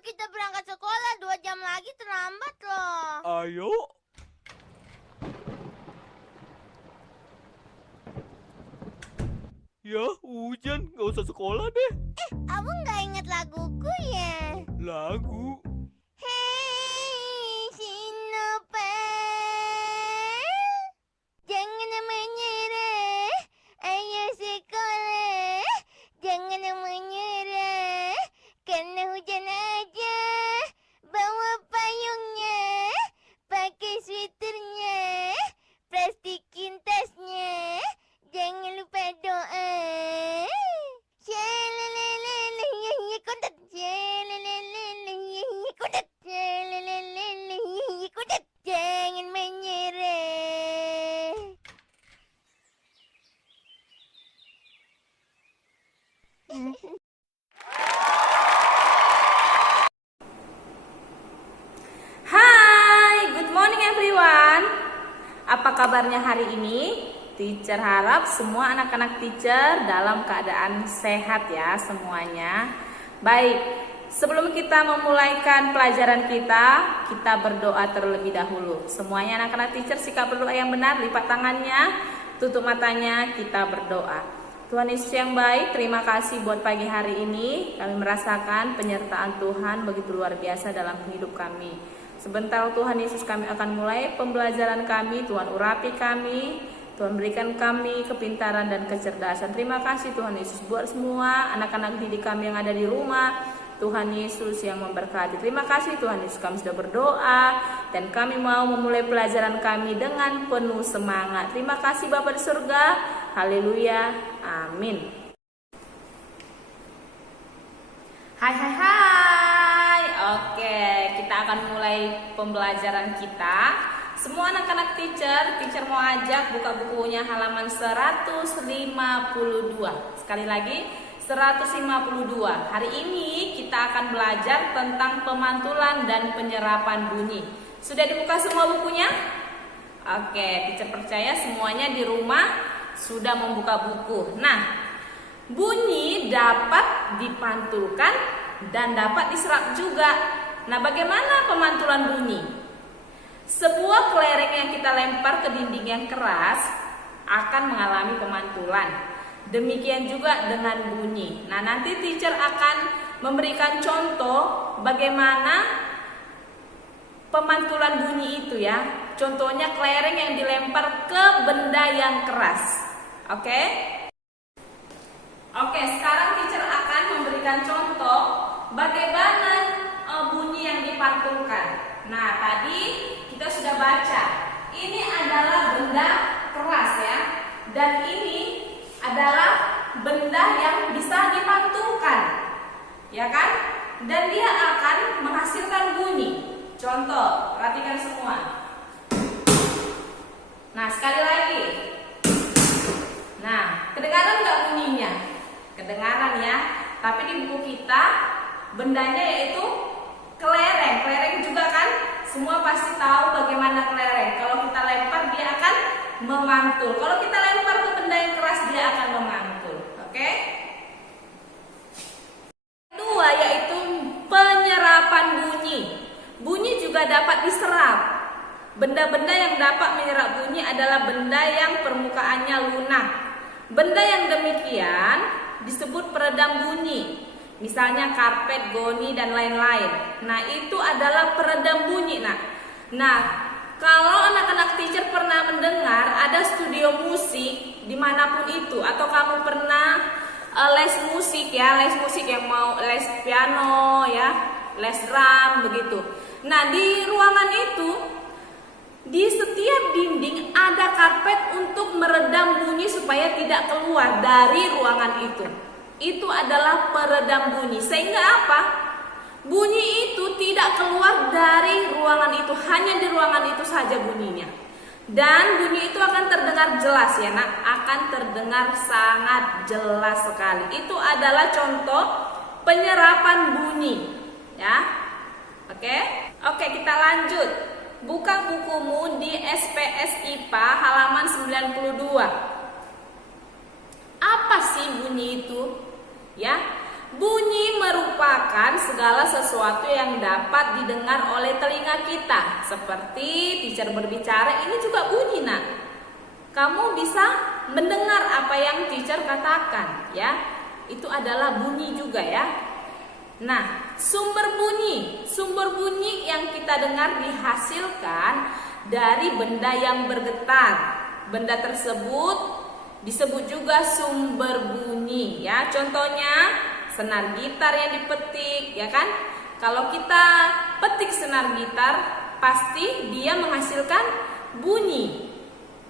Ayo kita berangkat sekolah, 2 jam lagi terlambat loh. Ayo. Ya, hujan. Nggak usah sekolah deh. Abang nggak inget laguku ya? Lagu. Hei, Sinopal, jangan menyerah. Ayo sekolah, jangan menyerah. Karena hujan aja, bawa payungnya, pakai sweaternya, plastikin tasnya, jangan lupa doa. Shalalala, ya ya kudet. Shalalala, ya ya kudet. Shalalala, ya ya kudet. Jangan menyerah. Hai, good morning everyone. Apa kabarnya hari ini? Teacher harap semua anak-anak teacher dalam keadaan sehat ya semuanya. Baik, sebelum kita memulaikan pelajaran kita berdoa terlebih dahulu. Semuanya anak-anak teacher sikap berdoa yang benar, lipat tangannya, tutup matanya, kita berdoa. Tuhan Yesus yang baik, terima kasih buat pagi hari ini. Kami merasakan penyertaan Tuhan begitu luar biasa dalam hidup kami. Sebentar Tuhan Yesus kami akan mulai pembelajaran kami. Tuhan urapi kami, Tuhan berikan kami kepintaran dan kecerdasan. Terima kasih Tuhan Yesus buat semua anak-anak didik kami yang ada di rumah. Tuhan Yesus yang memberkati. Terima kasih Tuhan Yesus, kami sudah berdoa dan kami mau memulai pelajaran kami dengan penuh semangat. Terima kasih Bapa di surga. Haleluya. Amin. Hai. Oke, kita akan mulai pembelajaran kita. Semua anak-anak teacher mau ajak buka bukunya halaman 152. Sekali lagi 152. Hari ini kita akan belajar tentang pemantulan dan penyerapan bunyi. Sudah dibuka semua bukunya? Oke, teacher percaya semuanya di rumah sudah membuka buku. Nah, bunyi dapat dipantulkan dan dapat diserap juga. Nah, bagaimana pemantulan bunyi? Sebuah kelereng yang kita lempar ke dinding yang keras akan mengalami pemantulan. Demikian juga dengan bunyi. Nah, nanti teacher akan memberikan contoh bagaimana pemantulan bunyi itu ya. Contohnya kelereng yang dilempar ke benda yang keras. Oke? Oke, sekarang teacher akan memberikan contoh bagaimana bunyi yang dipantulkan. Nah, tadi kita sudah baca. Ini adalah benda keras ya. Dan ini adalah benda yang bisa dipantulkan. Ya kan? Dan dia akan menghasilkan bunyi. Contoh, perhatikan semua. Nah, sekali lagi. Nah, kedengaran nggak bunyinya? Kedengaran ya. Tapi di buku kita bendanya yaitu kelereng. Kelereng juga kan? Semua pasti tahu bagaimana kelereng. Kalau kita lempar dia akan memantul. Kalau kita lempar ke benda yang keras dia akan memantul. Oke? Kedua yaitu penyerapan bunyi. Bunyi juga dapat diserap. Benda-benda yang dapat menyerap bunyi adalah benda yang permukaannya lunak. Benda yang demikian disebut peredam bunyi. Misalnya karpet, goni, dan lain-lain. Nah, itu adalah peredam bunyi. Nah, kalau anak-anak teacher pernah mendengar ada studio musik dimanapun itu, atau kamu pernah les musik ya, les musik yang mau les piano ya, les drum begitu. Nah, di ruangan itu di setiap dinding ada karpet untuk meredam bunyi supaya tidak keluar dari ruangan itu. Itu adalah peredam bunyi. Sehingga apa? Bunyi itu tidak keluar dari ruangan itu, hanya di ruangan itu saja bunyinya. Dan bunyi itu akan terdengar jelas ya nak, akan terdengar sangat jelas sekali. Itu adalah contoh penyerapan bunyi ya. Oke, kita lanjut. Buka bukumu di SPS IPA halaman 92. Apa sih bunyi itu? Ya, bunyi merupakan segala sesuatu yang dapat didengar oleh telinga kita. Seperti teacher berbicara, ini juga bunyi, Nak. Kamu bisa mendengar apa yang teacher katakan, ya. Itu adalah bunyi juga, ya. Nah, sumber bunyi yang kita dengar dihasilkan dari benda yang bergetar. Benda tersebut disebut juga sumber bunyi, ya. Contohnya senar gitar yang dipetik, ya kan? Kalau kita petik senar gitar, pasti dia menghasilkan bunyi.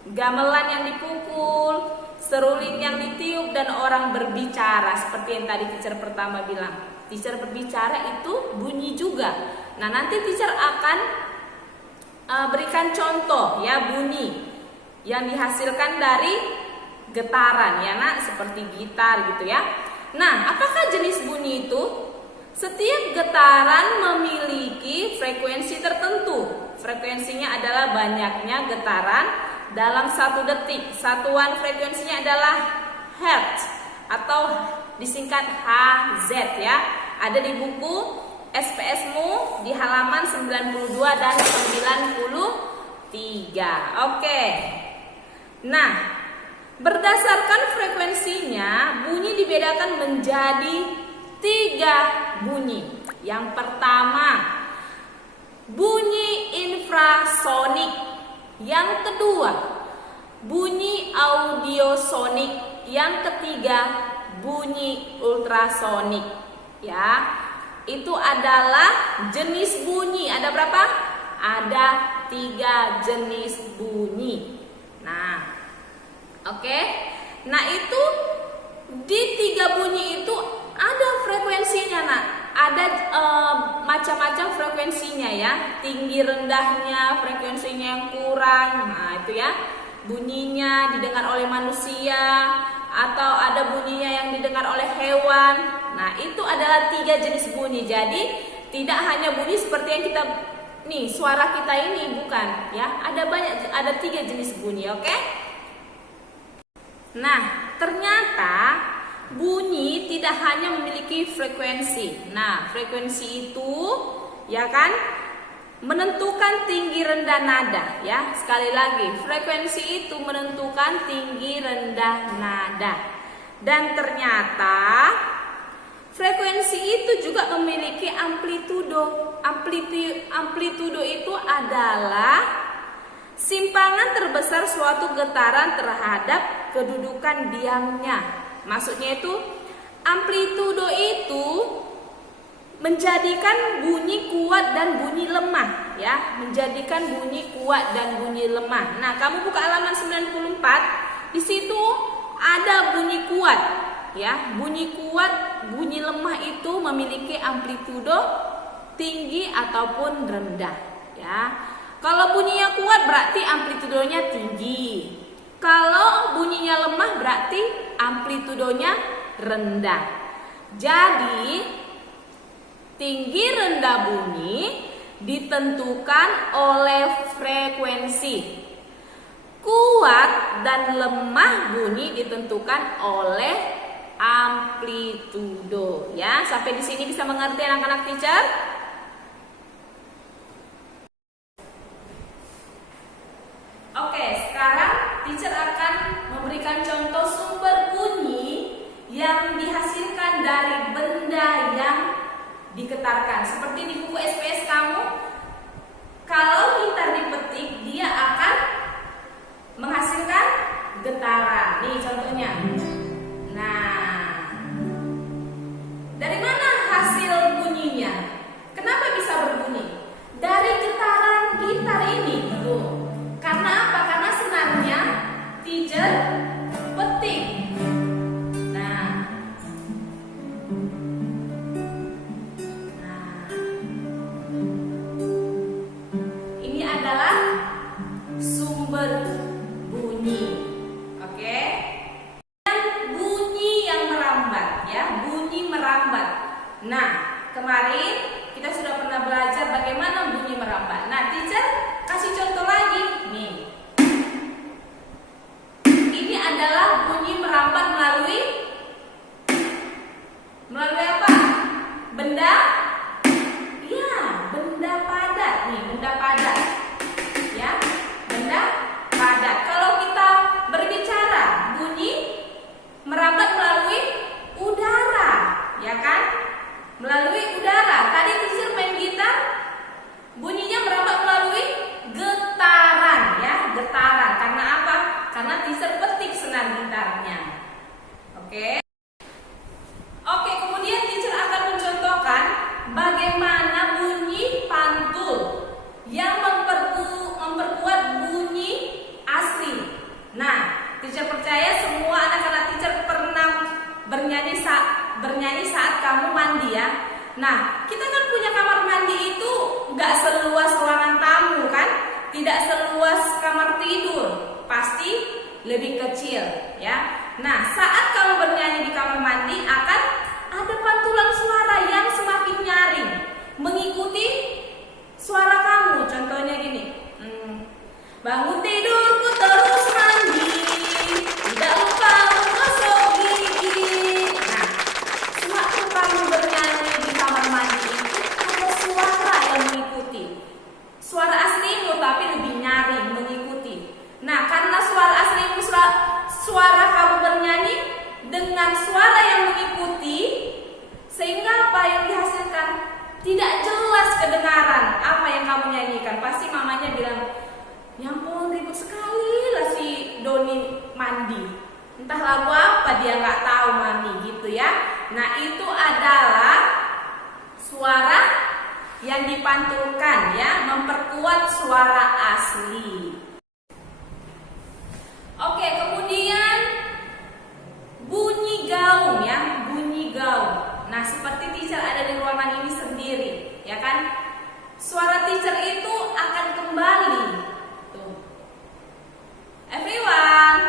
Gamelan yang dipukul, seruling yang ditiup, dan orang berbicara seperti yang tadi teacher pertama bilang. Teacher berbicara itu bunyi juga. Nah, nanti teacher akan berikan contoh, ya, bunyi yang dihasilkan dari getaran, ya, Nak, seperti gitar gitu, ya. Nah, apakah jenis bunyi itu? Setiap getaran memiliki frekuensi tertentu. Frekuensinya adalah banyaknya getaran dalam 1 detik. Satuan frekuensinya adalah hertz atau disingkat Hz, ya. Ada di buku SPS-mu di halaman 92 dan 93. Oke. Nah, berdasarkan frekuensinya, bunyi dibedakan menjadi 3 bunyi. Yang pertama, bunyi infrasonik. Yang kedua, bunyi audiosonik. Yang ketiga, bunyi ultrasonik. Ya, itu adalah jenis bunyi. Ada berapa? Ada 3 jenis bunyi. Nah, oke. Nah, itu di 3 bunyi itu ada frekuensinya, Nak. Ada macam-macam frekuensinya, ya. Tinggi rendahnya, frekuensinya yang kurang. Nah, itu ya. Bunyinya didengar oleh manusia atau ada bunyinya yang didengar oleh hewan. Nah, itu adalah 3 jenis bunyi. Jadi, tidak hanya bunyi seperti yang kita nih, suara kita ini, bukan, ya. Ada 3 jenis bunyi, oke? Nah, ternyata bunyi tidak hanya memiliki frekuensi. Nah, frekuensi itu, ya kan, menentukan tinggi rendah nada, ya. Sekali lagi, frekuensi itu menentukan tinggi rendah nada. Dan ternyata frekuensi itu juga memiliki amplitudo. Amplitudo itu adalah simpangan terbesar suatu getaran terhadap kedudukan diamnya. Maksudnya itu, amplitudo itu menjadikan bunyi kuat dan bunyi lemah, ya. Menjadikan bunyi kuat dan bunyi lemah. Nah, kamu buka halaman 94, di situ ada bunyi kuat, ya. Bunyi kuat, bunyi lemah itu memiliki amplitudo tinggi ataupun rendah, ya. Kalau bunyinya kuat berarti amplitudonya tinggi. Kalau bunyinya lemah berarti amplitudonya rendah. Jadi, tinggi rendah bunyi ditentukan oleh frekuensi. Kuat dan lemah bunyi ditentukan oleh amplitudo. Ya, sampai di sini bisa mengerti anak-anak teacher? Oke, sekarang teacher akan memberikan contoh sumber bunyi yang dihasilkan dari benda yang diketarkan. Seperti di buku SPS kamu, kalau gitar dipetik, dia akan menghasilkan getaran. Nih contohnya. Nah, dari mana hasil bunyinya? Kenapa bisa berbunyi? Dari getaran gitar ini. Tuh. Karena apa? Karena senarnya teacher petik. Ini adalah sumber bunyi. Oke? Dan bunyi yang merambat, ya, bunyi merambat. Nah, kemarin kita sudah pernah belajar bagaimana bunyi merambat. Nah, teacher kasih contoh lagi. Nih. Ini adalah bunyi merambat melalui apa? bernyanyi saat kamu mandi ya. Nah, kita kan punya kamar mandi itu nggak seluas ruangan tamu kan, tidak seluas kamar tidur, pasti lebih kecil ya. Nah, saat kamu bernyanyi di kamar mandi akan ada pantulan suara yang semakin nyaring mengikuti suara kamu. Contohnya gini, bangun tidurku terus mandi, tidak lupa menggosok gigi. Nah, sewaktu kamu bernyanyi di kamar mandi itu ada suara yang mengikuti. Suara aslimu tapi lebih nyaring mengikuti. Nah, karena suara aslimu, suara kamu bernyanyi dengan suara yang mengikuti, sehingga apa yang dihasilkan tidak jelas kedengaran apa yang kamu nyanyikan. Pasti mamanya bilang, ya ampun ribut sekali lah si Doni mandi, entah lagu apa dia nggak tahu mami gitu ya. Nah, itu adalah suara yang dipantulkan ya, memperkuat suara asli. Oke, kemudian bunyi gaung ya, bunyi gaung. Nah, seperti teacher ada di ruangan ini sendiri, ya kan? Suara teacher itu akan kembali. Tuh. Everyone.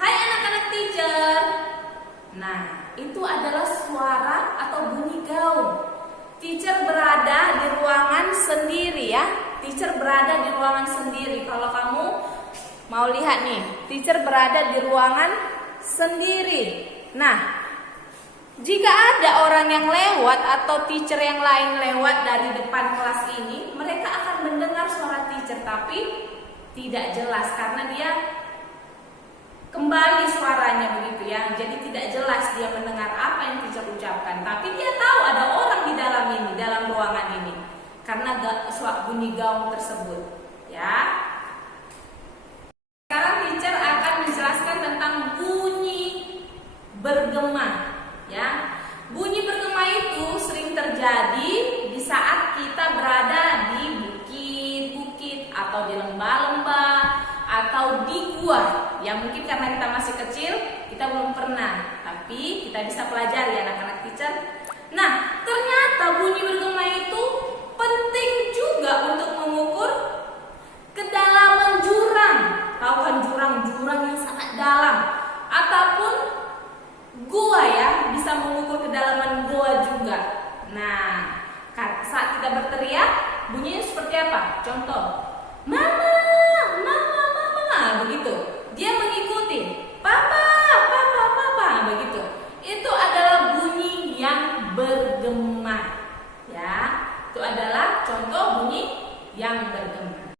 Hai anak-anak teacher. Nah, itu adalah suara atau bunyi gaung. Teacher berada di ruangan sendiri ya. Teacher berada di ruangan sendiri. Kalau kamu mau lihat nih, teacher berada di ruangan sendiri. Nah, jika ada orang yang lewat atau teacher yang lain lewat dari depan kelas ini, mereka akan mendengar suara teacher tapi tidak jelas karena dia kembali suaranya begitu ya. Jadi tidak jelas dia mendengar apa yang teacher ucapkan, tapi dia tahu ada orang di dalam ini, dalam ruangan ini karena bunyi gaung tersebut ya. Sekarang teacher akan menjelaskan tentang bunyi bergema. Ya, bunyi bergema itu sering terjadi di saat kita berada di bukit-bukit atau di lembah-lembah atau di gua. Ya mungkin karena kita masih kecil, kita belum pernah, tapi kita bisa pelajari anak-anak teacher. Nah, ternyata bunyi bergema itu penting juga untuk mengukur kedalaman jurang. Tahu kan jurang-jurang yang sangat dalam ataupun gua ya, bisa mengukur kedalaman gua juga. Nah, saat kita berteriak, bunyinya seperti apa? Contoh, mama, mama, mama, begitu. Dia mengikuti, papa, papa, papa, begitu. Itu adalah bunyi yang bergema. Ya, itu adalah contoh bunyi yang bergema.